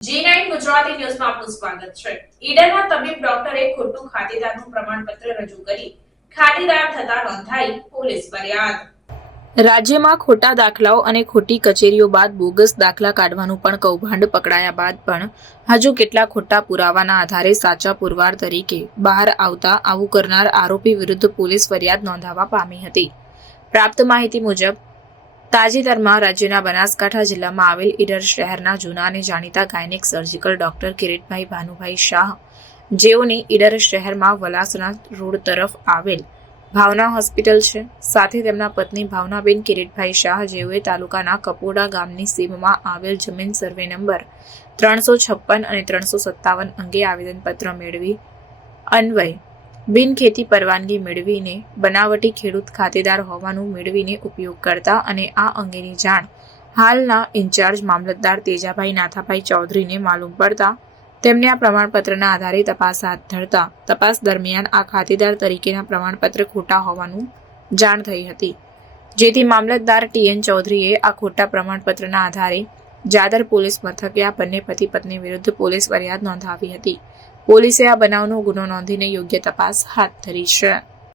G9 Gujarati ન્યૂઝમાં આપનું સ્વાગત છે. ઈડરના તબીબ ડોક્ટરે ખોટું ખાતેદારનું પ્રમાણપત્ર રજૂ કરી ખાતેદાર થતા નોંધાઈ પોલીસ ફરિયાદ. રાજ્યમાં ખોટા દાખલાઓ અને ખોટી કચેરીઓ બાદ બોગસ દાખલા કાઢવાનું પણ કૌભાંડ પકડાયા બાદ પણ હજુ કેટલાક ખોટા પુરાવાના આધારે સાચા પુરવાર તરીકે બહાર આવતા આવું કરનાર આરોપી વિરુદ્ધ પોલીસ ફરિયાદ નોંધાવા પામી હતી. પ્રાપ્ત માહિતી મુજબ તાજેતરમાં રાજ્યના બનાસકાંઠા જિલ્લામાં આવેલ ઈડર શહેરના જૂના અને જાણીતા gynaec surgical doctor Kiritbhai Bhanubhai Shah, જેઓની ઈડર શહેરમાં વલાસણા રોડ તરફ આવેલ ભાવના હોસ્પિટલ છે, સાથે તેમના પત્ની ભાવનાબેન કિરીટભાઈ શાહ, જેઓએ તાલુકાના કપોડા ગામની સીમમાં આવેલ જમીન સર્વે નંબર 356 અને 357 અંગે આવેદનપત્ર મેળવી અન્વય બિનખેતી પરવાનગી મેળવીને બનાવટી ખેડૂત ખાતેદાર હોવાનું મેળવીને ઉપયોગ કરતા અને આ અંગેની જાણ હાલના ઇન્ચાર્જ મામલતદાર તેજાભાઈ નાથાભાઈ ચૌધરીને માલુમ પડતા તેમને આ પ્રમાણપત્રના આધારે તપાસ હાથ ધરતા તપાસ દરમિયાન આ ખાતેદાર તરીકેના પ્રમાણપત્ર ખોટા હોવાનું જાણ થઈ હતી, જેથી મામલતદાર TN ચૌધરીએ આ ખોટા પ્રમાણપત્રના આધારે જાદર પોલીસ મથકે આ બંને પતિ પત્ની વિરુદ્ધ પોલીસ ફરિયાદ નોંધાવી હતી. પોલીસે આ બનાવનો ગુનો નોંધીને યોગ્ય તપાસ હાથ ધરી છે.